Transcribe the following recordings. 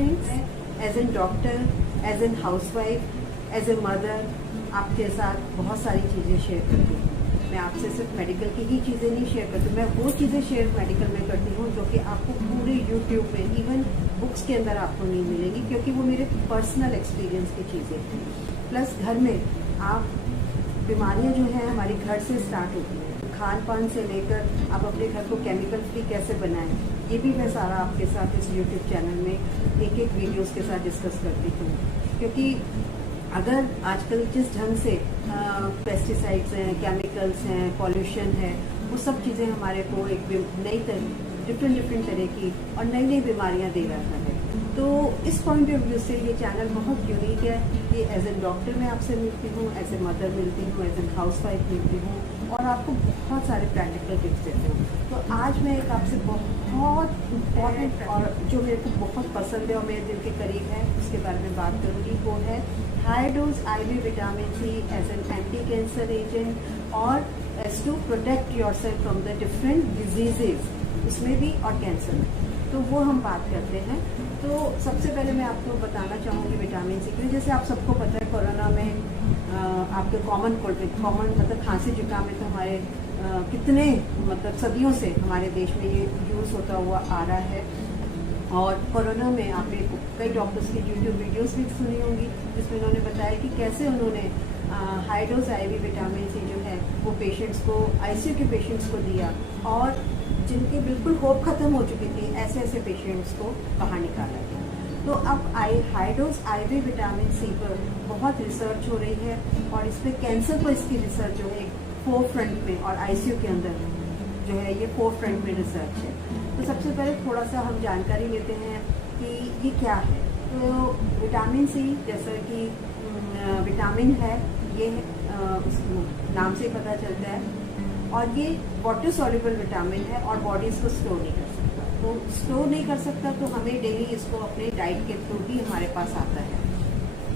Friends, as an doctor, as an housewife, as a mother आपके साथ बहुत सारी चीज़ें शेयर करती हूँ। मैं आपसे सिर्फ मेडिकल की ही चीज़ें नहीं शेयर करती, मैं वो चीज़ें शेयर मेडिकल में करती हूँ जो कि आपको पूरे यूट्यूब में, इवन बुक्स के अंदर आपको नहीं मिलेंगी, क्योंकि वो मेरे पर्सनल एक्सपीरियंस की चीज़ें हैं। प्लस घर में आप बीमारियाँ जो हैं हमारी घर से स्टार्ट होती हैं, खान पान से लेकर आप अपने घर को केमिकल फ्री कैसे बनाएं, ये भी मैं सारा आपके साथ इस यूट्यूब चैनल में एक एक वीडियोस के साथ डिस्कस करती हूँ। क्योंकि अगर आजकल जिस ढंग से पेस्टिसाइड्स हैं, केमिकल्स हैं, पॉल्यूशन है, वो सब चीज़ें हमारे को एक नई डिफरेंट तरह की और नई नई बीमारियां दे रहा है। तो इस पॉइंट ऑफ व्यू से ये चैनल बहुत यूनिक है। ये एज ए डॉक्टर मैं आपसे मिलती हूँ, एज ए मदर मिलती हूँ, एज ए हाउसवाइफ मिलती हूँ और आपको बहुत सारे प्रैक्टिकल टिप्स देती हूँ। तो आज मैं एक आपसे बहुत इम्पॉर्टेंट और जो मेरे को बहुत पसंद है और मेरे दिल के करीब है उसके बारे में बात करूँगी। वो है high dose IV vitamin C as an anti cancer agent और as to protect yourself from the different diseases, उसमें भी और कैंसर में। तो वो हम बात करते हैं। तो सबसे पहले मैं आपको बताना चाहूँगी विटामिन C के, जैसे आप सबको पता है कोरोना में आपके कॉमन मतलब खांसी जुकाम में तो हमारे कितने मतलब सदियों से हमारे देश में ये यूज़ होता हुआ आ रहा है। और कोरोना में आपने कई डॉक्टर्स की यूट्यूब वीडियोस भी सुनी होंगी जिसमें उन्होंने बताया कि कैसे उन्होंने high dose IV vitamin C जो है वो पेशेंट्स को, ICU के पेशेंट्स को दिया और जिनकी बिल्कुल होप खत्म हो चुकी थी ऐसे ऐसे पेशेंट्स को बाहर निकाला गया। तो अब high dose IV vitamin C पर बहुत रिसर्च हो रही है और इस पर कैंसर पर इसकी रिसर्च जो है फोर फ्रंट में और ICU के अंदर जो है ये फोर फ्रंट में रिसर्च है। तो सबसे पहले थोड़ा सा हम जानकारी लेते हैं कि ये क्या है। तो विटामिन C जैसा कि विटामिन है, ये नाम से पता चलता है, और ये वाटर सॉल्युबल विटामिन है और बॉडी इसको स्टोर नहीं कर सकता। तो स्टोर नहीं कर सकता तो हमें डेली इसको अपने डाइट के थ्रू ही हमारे पास आता है।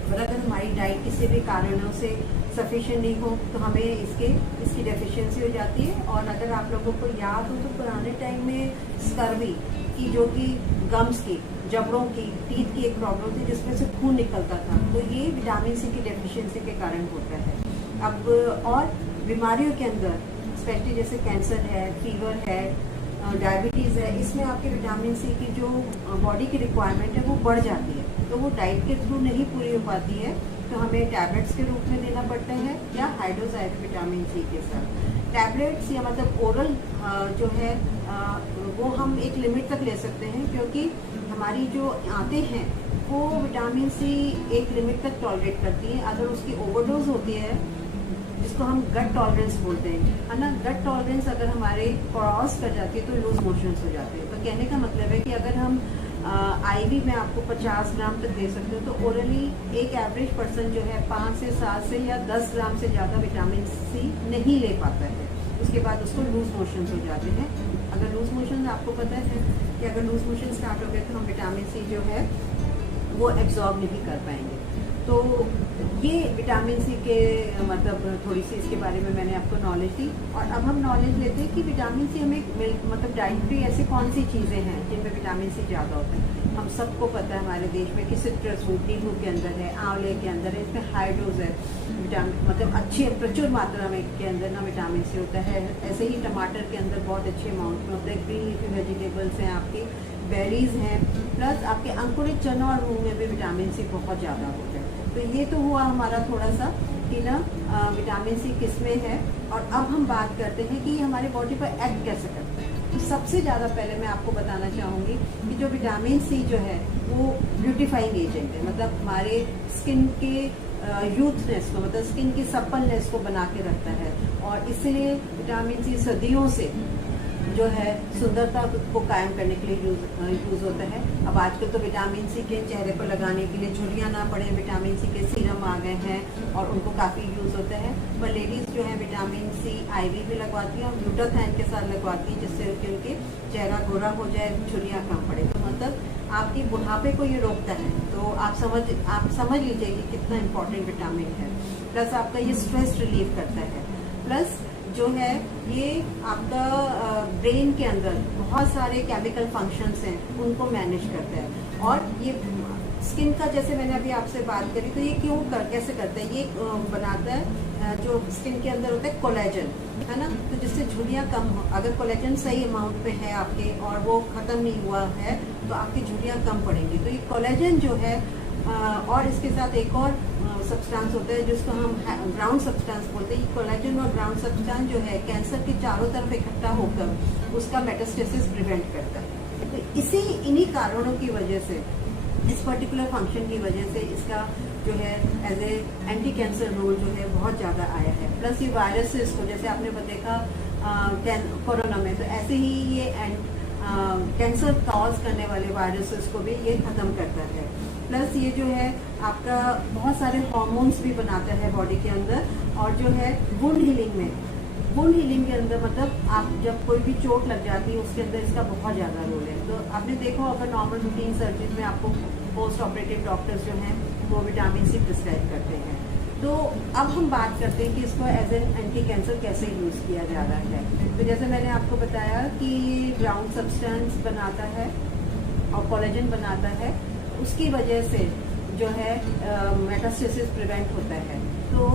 और अगर हमारी डाइट किसी भी कारणों से सफिशिएंट नहीं हो तो हमें इसकी डेफिशिएंसी हो जाती है। और अगर आप लोगों को याद हो तो पुराने टाइम में स्कर्वी की, जो कि गम्स की, जबड़ों की, टीथ की एक प्रॉब्लम थी जिसमें से खून निकलता था, तो ये विटामिन C की डेफिशिएंसी के कारण होता है। अब और बीमारियों के अंदर स्पेशली जैसे कैंसर है, फीवर है, डायबिटीज़ है, इसमें आपके विटामिन C की जो बॉडी की रिक्वायरमेंट है वो बढ़ जाती है। तो वो डाइट के थ्रू नहीं पूरी हो पाती है, तो हमें टैबलेट्स के रूप में देना पड़ता है या high dose IV vitamin C के साथ। टैबलेट्स या मतलब ओरल जो है वो हम एक लिमिट तक ले सकते हैं, क्योंकि हमारी जो आंतें हैं वो विटामिन C एक लिमिट तक टॉलरेट करती हैं। अगर उसकी ओवरडोज होती है, जिसको हम गट टॉलरेंस बोलते हैं, है ना, गट टॉलरेंस अगर हमारे क्रॉस कर जाती है तो लूज मोशंस हो जाते हैं। तो कहने का मतलब है कि अगर हम IV में आपको 50 ग्राम तक दे सकते हो, तो ओरली एक एवरेज पर्सन जो है 5 से 7 से या 10 ग्राम से ज़्यादा विटामिन C नहीं ले पाता है। उसके बाद उसको लूज मोशंस हो जाते हैं। अगर लूज मोशंस, आपको पता है कि अगर लूज मोशन स्टार्ट हो गए तो हम विटामिन C जो है वो एब्जॉर्ब नहीं कर पाएंगे। तो ये विटामिन C के मतलब थोड़ी सी इसके बारे में मैंने आपको नॉलेज दी। और अब हम नॉलेज लेते हैं कि विटामिन C हमें मतलब डाइटरी ऐसी कौन सी चीज़ें हैं जिनमें विटामिन C ज़्यादा होता है। हम सबको पता है हमारे देश में कि सिट्रस फ्रूट नींबू के अंदर है, आंवले के अंदर है, इसमें हाई डोज है विटामिन, मतलब अच्छी प्रचुर मात्रा में के अंदर ना विटामिन C होता है। ऐसे ही टमाटर के अंदर बहुत अच्छे अमाउंट में होता है। ग्रीन लीफी वेजिटेबल्स हैं, आपके बेरीज हैं, प्लस आपके अंकुरित चना और मूंग में भी विटामिन C बहुत ज़्यादा होता है। तो ये तो हुआ हमारा थोड़ा सा कि ना विटामिन C किस में है। और अब हम बात करते हैं कि हमारे बॉडी पर एक्ट कैसे करता है। तो सबसे ज़्यादा पहले मैं आपको बताना चाहूँगी कि जो विटामिन C जो है वो ब्यूटीफाइंग एजेंट है, मतलब हमारे स्किन के यूथनेस को, मतलब स्किन की सप्पलनेस को बना के रखता है। और इसलिए विटामिन C सदियों से जो है सुंदरता को कायम करने के लिए यूज़ होता है। अब आजकल तो विटामिन C के चेहरे पर लगाने के लिए झुर्रियाँ ना पड़े, विटामिन C के सीरम आ गए हैं और उनको काफ़ी यूज़ होता है। पर लेडीज़ जो है विटामिन C IV भी लगवाती हैं और ग्लूटाथाइन के साथ लगवाती हैं, जिससे कि उनके चेहरा गोरा हो जाए, झुर्रियाँ कम पड़े। तो मतलब आपकी बुढ़ापे को ये रोकता है। तो आप समझ लीजिए कि कितना इम्पोर्टेंट विटामिन है। प्लस आपका ये स्ट्रेस रिलीव करता है। प्लस जो है ये आपका ब्रेन के अंदर बहुत सारे केमिकल फंक्शंस हैं उनको मैनेज करता है। और ये स्किन का, जैसे मैंने अभी आपसे बात करी, तो ये कैसे करता है, ये बनाता है जो स्किन के अंदर होता है कोलेजन, है ना। तो जिससे झुर्रियाँ कम हो, अगर कोलेजन सही अमाउंट पे है आपके और वो ख़त्म नहीं हुआ है तो आपकी झुर्रियाँ कम पड़ेंगी। तो ये कोलेजन जो है और इसके साथ एक और सब्सटेंस होता है जिसको हम ग्राउंड सब्सटेंस बोलते हैं। कोलेजन और ग्राउंड सब्सटेंस जो है कैंसर के चारों तरफ इकट्ठा होकर उसका मेटास्टेसिस प्रिवेंट करता है। तो इन्हीं कारणों की वजह से, इस पर्टिकुलर फंक्शन की वजह से इसका जो है as a anti cancer role जो है बहुत ज़्यादा आया है। प्लस ये वायरसेस को, जैसे आपने देखा कोरोना में, तो ऐसे ही ये कैंसर कॉज करने वाले वायरसेस को भी ये ख़त्म करता है। प्लस ये जो है आपका बहुत सारे हार्मोन्स भी बनाता है बॉडी के अंदर। और जो है वुंड हीलिंग के अंदर, मतलब आप जब कोई भी चोट लग जाती है उसके अंदर इसका बहुत ज़्यादा रोल है। तो आपने देखो, अगर नॉर्मल रूटीन सर्जरी में आपको पोस्ट ऑपरेटिव डॉक्टर्स जो हैं वो विटामिन सी प्रिस्क्राइब करते हैं। तो अब हम बात करते हैं कि इसको एज एन एंटी कैंसर कैसे यूज़ किया जा रहा है। तो जैसे मैंने आपको बताया कि ग्राउंड सब्सटेंस बनाता है और कोलेजन बनाता है, उसकी वजह से जो है मेटास्टेसिस प्रिवेंट होता है। तो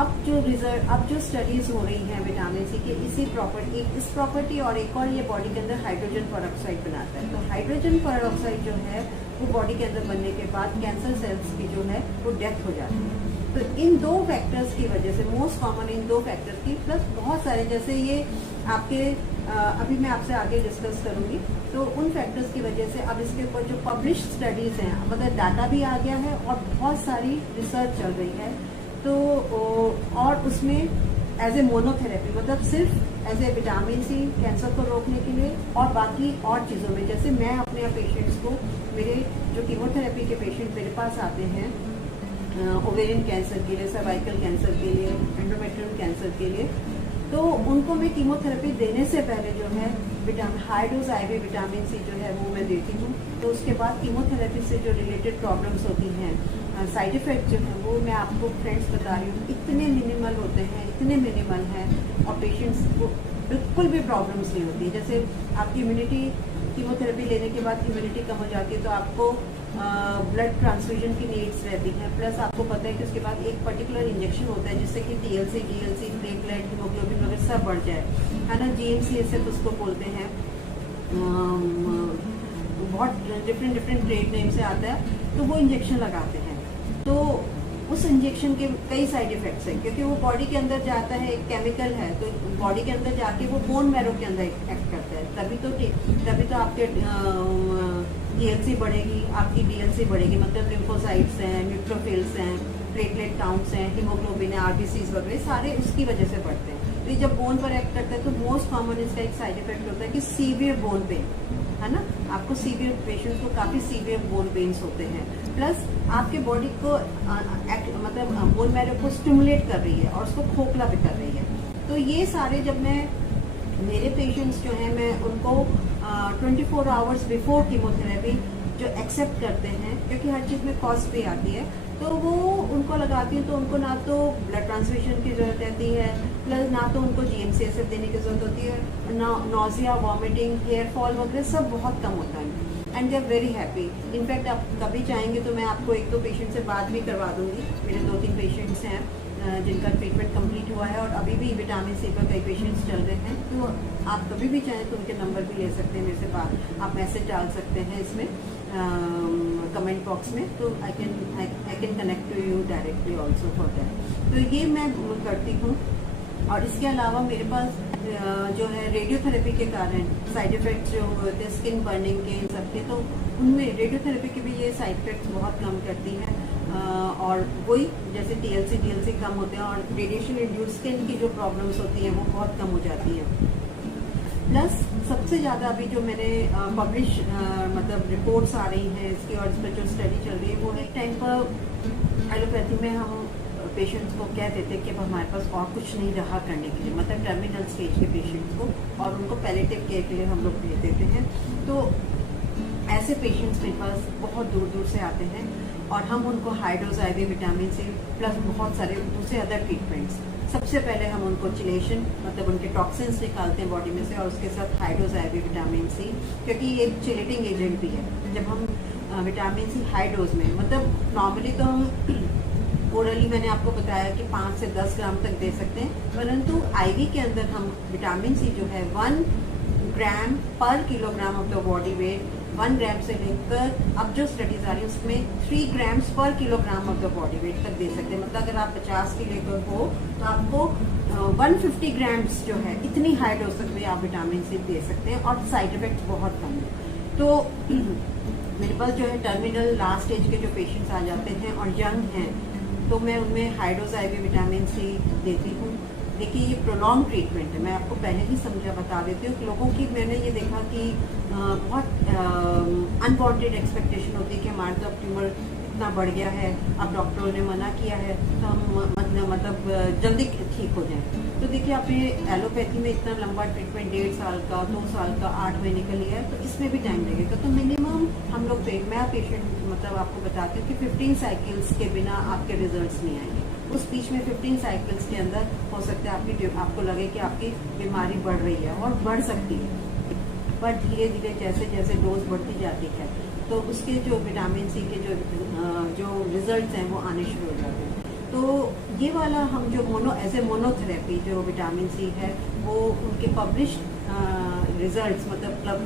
अब जो स्टडीज़ हो रही हैं विटामिन सी के इस प्रॉपर्टी और एक और, ये बॉडी के अंदर हाइड्रोजन पेरोक्साइड बनाता है। तो हाइड्रोजन पेरोक्साइड जो है वो बॉडी के अंदर बनने के बाद कैंसर सेल्स की जो है वो डेथ हो जाती है। तो इन दो फैक्टर्स की वजह से, मोस्ट कॉमन इन दो फैक्टर्स की, प्लस बहुत सारे, जैसे ये आपके अभी मैं आपसे आगे डिस्कस करूंगी, तो उन फैक्टर्स की वजह से अब इसके ऊपर जो पब्लिश स्टडीज़ हैं, मतलब डाटा भी आ गया है और बहुत सारी रिसर्च चल रही है। तो और उसमें एज ए मोनोथेरेपी, मतलब सिर्फ as a vitamin C cancer को रोकने के लिए, और बाकी और चीज़ों में, जैसे मैं अपने पेशेंट्स को, मेरे जो कीमोथेरेपी के पेशेंट मेरे पास आते हैं ओवेरियन कैंसर के लिए, सर्वाइकल कैंसर के लिए, एंडोमेट्रियल कैंसर के लिए, तो उनको मैं कीमोथेरेपी देने से पहले जो है high dose IV vitamin C जो है वो मैं देती हूँ। तो उसके बाद कीमोथेरेपी से जो रिलेटेड प्रॉब्लम्स होती हैं, साइड इफ़ेक्ट जो है वो मैं आपको फ्रेंड्स बता रही हूँ, इतने मिनिमल होते हैं, इतने मिनिमल हैं, और पेशेंट्स को बिल्कुल भी प्रॉब्लम्स नहीं होती। जैसे आपकी इम्यूनिटी, कीमोथेरेपी लेने के बाद इम्यूनिटी कम हो जाती है, तो आपको ब्लड ट्रांसफ्यूजन की नीड्स रहती हैं। प्लस आपको पता है कि उसके बाद एक पर्टिकुलर इंजेक्शन होता है जिससे कि TLC, GLC, प्लेटलेट, हीमोग्लोबिन वगैरह सब बढ़ जाए, है ना। GMCSF उसको बोलते हैं, बहुत डिफरेंट ट्रेड नेम से आता है। तो वो इंजेक्शन लगाते हैं, तो उस इंजेक्शन के कई साइड इफ़ेक्ट्स हैं, क्योंकि वो बॉडी के अंदर जाता है, एक केमिकल है, तो बॉडी के अंदर जाके वो बोन मैरो के अंदर एक्ट करता है। तभी तो आपके TLC बढ़ेगी, आपकी DLC बढ़ेगी, मतलब लिम्फोसाइट्स हैं, न्यूट्रोफिल्स हैं, प्लेटलेट काउंट्स हैं, हीमोग्लोबिन है, RBCs वगैरह सारे उसकी वजह से बढ़ते हैं। तो ये जब बोन पर एक्ट करता है तो मोस्ट कॉमन इसका एक साइड इफेक्ट होता है कि सीवियर बोन पेन, है ना। आपको सीवियर, पेशेंट्स को काफ़ी सीवियर बोन पेन्स होते हैं। प्लस आपके बॉडी को मतलब बोन मैरो को स्टिमुलेट कर रही है और उसको खोखला भी कर रही है। तो ये सारे, जब मैं मेरे पेशेंट्स जो हैं, मैं उनको 24 आवर्स बिफोर कीमोथेरेपी जो एक्सेप्ट करते हैं, क्योंकि हर चीज़ में कॉस्ट भी आती है, तो वो उनको लगाती हूँ। तो उनको ना तो ब्लड ट्रांसफ्यूजन की ज़रूरत रहती है, प्लस ना तो उनको GMCSF देने की ज़रूरत होती है, नॉजिया, वॉमिटिंग, हेयर फॉल वगैरह सब बहुत कम होता है, and they are very happy. In fact आप कभी चाहेंगे तो मैं आपको 1-2 पेशेंट से बात भी करवा दूँगी। मेरे 2-3 पेशेंट्स हैं जिनका ट्रीटमेंट कंप्लीट हुआ है और अभी भी विटामिन सी पर कई पेशेंट्स चल रहे हैं। तो आप कभी भी चाहें तो उनके नंबर भी ले सकते हैं मेरे से, बात आप मैसेज डाल सकते हैं इसमें कमेंट बॉक्स में, तो I can connect to you directly also for that. तो ये मैं करती हूँ। और इसके अलावा मेरे पास जो है रेडियोथेरेपी के कारण साइड इफ़ेक्ट्स जो होते हैं स्किन बर्निंग के, इन सब के, तो उनमें रेडियोथेरेपी के भी ये साइड इफ़ेक्ट्स बहुत कम करती है। और वही जैसे TLC कम होते हैं, और रेडिएशन इंड्यूस्ड स्किन की जो प्रॉब्लम्स होती हैं वो बहुत कम हो जाती हैं। प्लस सबसे ज़्यादा अभी जो मैंने पब्लिश मतलब रिपोर्ट्स आ रही हैं इसकी, और इस पर जो स्टडी चल रही है, वो एक टाइम पर एलोपैथी में हम पेशेंट्स को कह देते कि अब हमारे पास और कुछ नहीं रहा करने के लिए, मतलब टर्मिनल स्टेज के पेशेंट्स को, और उनको पैलेटिव केयर के लिए हम लोग भेज देते हैं। तो ऐसे पेशेंट्स मेरे पास बहुत दूर दूर से आते हैं और हम उनको high dose IV vitamin C plus बहुत सारे दूसरे अदर ट्रीटमेंट्स, सबसे पहले हम उनको चिलेशन मतलब उनके टॉक्सिन्स निकालते हैं बॉडी में से, और उसके साथ high dose IV vitamin C, क्योंकि ये एक चिलेटिंग एजेंट भी है। जब हम विटामिन सी हाई डोज में, मतलब नॉर्मली तो हम ओरली मैंने आपको बताया कि 5 से 10 ग्राम तक दे सकते हैं, परंतु IV के अंदर हम विटामिन सी जो है 1 ग्राम पर kilogram of the body weight, 1 ग्राम से लेकर अब जो स्टडीज आ रही है उसमें 3 ग्राम्स पर kilogram of the body weight तक दे सकते हैं। मतलब अगर आप 50 किलो पर हो तो आपको 150 ग्राम्स जो है इतनी हाई डोज तक भी आप विटामिन सी दे सकते हैं और साइड इफेक्ट बहुत कम है। तो मेरे पास जो है टर्मिनल लास्ट स्टेज के जो पेशेंट्स आ जाते हैं और यंग हैं, तो मैं उनमें high dose IV vitamin C देती हूँ। देखिए ये प्रोलॉन्ग ट्रीटमेंट है, मैं आपको पहले ही बता देती हूँ कि लोगों की मैंने ये देखा कि बहुत अनवांटेड एक्सपेक्टेशन होती है कि हमारे तो ट्यूमर इतना बढ़ गया है, अब डॉक्टरों ने मना किया है तो हम मतलब जल्दी ठीक हो जाए। तो देखिए आपने एलोपैथी में इतना लंबा ट्रीटमेंट 1.5 साल का, 2 साल का, 8 महीने का लिया है, तो इसमें भी टाइम लगेगा। तो मिनिमम हम लोग मैं पेशेंट मतलब आपको बताती हूँ कि 15 साइकिल्स के बिना आपके रिजल्ट्स नहीं आएंगे। उस बीच में 15 साइकिल्स के अंदर हो सकता है आपको लगे कि आपकी बीमारी बढ़ रही है, और बढ़ सकती है, पर धीरे धीरे जैसे जैसे डोज बढ़ती जाती है तो उसके जो विटामिन सी के जो रिजल्ट्स हैं वो आने शुरू हो जाते हैं। तो ये वाला हम जो एज ए मोनोथेरेपी जो विटामिन सी है वो उनके पब्लिश्ड रिजल्ट्स मतलब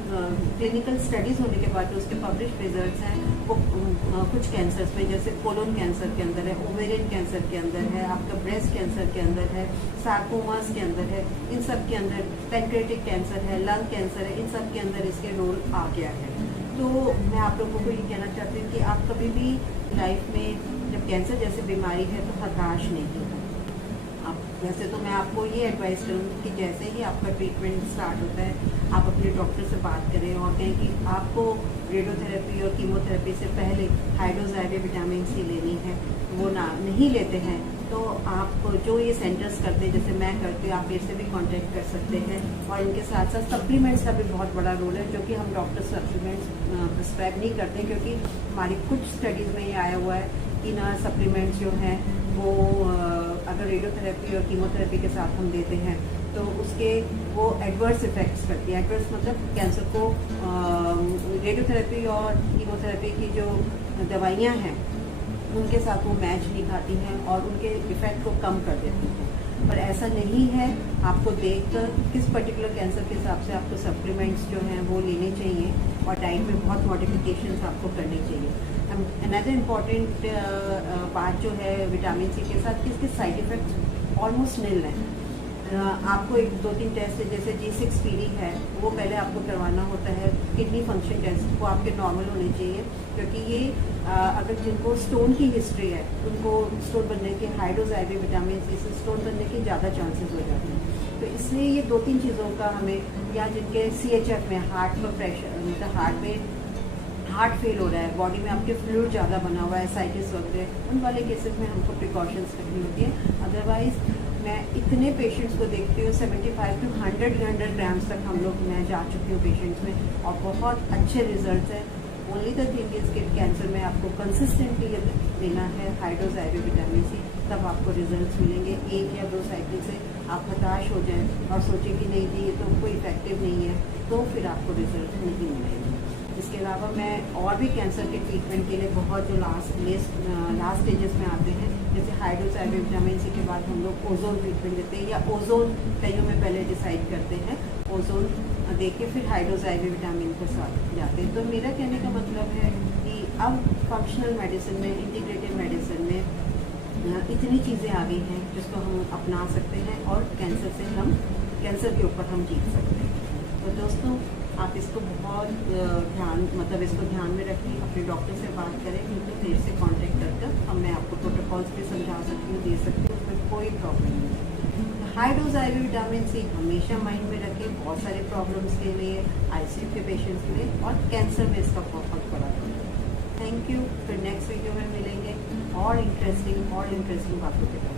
क्लिनिकल स्टडीज होने के बाद जो उसके पब्लिश्ड रिजल्ट्स हैं वो कुछ कैंसर्स में, जैसे कोलोन कैंसर के अंदर है, ओवेरियन कैंसर के अंदर है, आपका ब्रेस्ट कैंसर के अंदर है, सार्कोमास के अंदर है, इन सब के अंदर पैनक्रेटिक कैंसर है, लंग कैंसर है, इन सब के अंदर इसके रोल आ गया है। तो मैं आप लोगों को ये कहना चाहती हूँ कि आप कभी भी लाइफ में जब कैंसर जैसी बीमारी है तो हताश नहीं होगा। वैसे तो मैं आपको ये एडवाइस करूँगी कि जैसे ही आपका ट्रीटमेंट स्टार्ट होता है आप अपने डॉक्टर से बात करें और कहें कि आपको रेडियोथेरेपी और कीमोथेरेपी से पहले high dose IV vitamin C लेनी है, वो नहीं लेते हैं तो आप जो ये सेंटर्स करते हैं जैसे मैं करती हूँ, आप मेरे से भी कांटेक्ट कर सकते हैं। और इनके साथ साथ सप्लीमेंट्स का भी बहुत बड़ा रोल है, जो कि हम डॉक्टर सप्लीमेंट्स प्रिस्क्राइब नहीं करते, क्योंकि हमारी कुछ स्टडीज़ में ये आया हुआ है कि ना सप्लीमेंट्स जो हैं वो अगर रेडियोथेरेपी और कीमोथेरेपी के साथ हम देते हैं तो उसके वो एडवर्स इफेक्ट्स करती है। एडवर्स मतलब कैंसर को रेडियोथेरेपी और कीमोथेरेपी की जो दवाइयाँ हैं उनके साथ वो मैच नहीं खाती हैं और उनके इफेक्ट को कम कर देती हैं। पर ऐसा नहीं है, आपको देखकर किस पर्टिकुलर कैंसर के हिसाब से आपको सप्लीमेंट्स जो हैं वो लेने चाहिए और डाइट में बहुत मॉडिफिकेशंस आपको करनी चाहिए। अनदर इम्पॉर्टेंट बात जो है विटामिन सी के साथ कि इसके साइड इफ़ेक्ट्स ऑलमोस्ट निल हैं। आपको 1-2-3 टेस्ट जैसे G6PD है वो पहले आपको करवाना होता है। किडनी फंक्शन टेस्ट वो आपके नॉर्मल होने चाहिए, क्योंकि ये अगर जिनको स्टोन की हिस्ट्री है उनको स्टोन बनने के high dose IV vitamin C से स्टोन बनने के ज़्यादा चांसेस हो जाते हैं। तो इसलिए ये 2-3 चीज़ों का हमें, या जिनके CHF में हार्ट का प्रेशर मतलब हार्ट फेल हो रहा है, बॉडी में आपके फ्लूइड ज़्यादा बना हुआ है, साइटिस वगैरह, उन वाले केसेस में हमको प्रिकॉशंस रखनी होती है। अदरवाइज मैं इतने पेशेंट्स को देखती हूँ 75 to 100 ग्राम्स तक मैं जा चुकी हूँ पेशेंट्स में और बहुत अच्छे रिजल्ट हैं। ओनली द थिंग इज कि कैंसर में आपको कंसिस्टेंटली लेना है high dose IV vitamin C, तब आपको रिजल्ट्स मिलेंगे। 1 या 2 साइकिल से आप हताश हो जाएं और सोचें कि नहीं जी ये तो कोई इफेक्टिव नहीं है, तो फिर आपको रिजल्ट नहीं मिलेंगे। इसके अलावा मैं और भी कैंसर के ट्रीटमेंट के लिए बहुत जो लास्ट स्टेजेस में आते हैं, जैसे high dose IV vitamin C के बाद हम लोग ओजोन ट्रीटमेंट देते हैं, या ओजोन कईयों में पहले डिसाइड करते हैं, ओजोन दे के फिर हाई डोज IV विटामिन के साथ जाते हैं। तो मेरा कहने का मतलब है कि अब फंक्शनल मेडिसिन में, इंटीग्रेटिव मेडिसिन में इतनी चीज़ें आ गई हैं जिसको हम अपना सकते हैं और कैंसर के ऊपर हम जीत सकते हैं। तो दोस्तों आप इसको बहुत इसको ध्यान में रखें, अपने डॉक्टर से बात करें, क्योंकि मेरे से कांटेक्ट कर अब मैं आपको प्रोटोकॉल्स भी समझा सकती हूँ, दे सकती हूँ, उसमें कोई प्रॉब्लम नहीं। High dose IV vitamin C हमेशा माइंड में रखें, बहुत सारे प्रॉब्लम्स के लिए, ICU के पेशेंट्स के लिए, और कैंसर में इसका बहुत बड़ा रोल है। Thank you. फिर नेक्स्ट वीडियो में मिलेंगे और इंटरेस्टिंग बातों के साथ।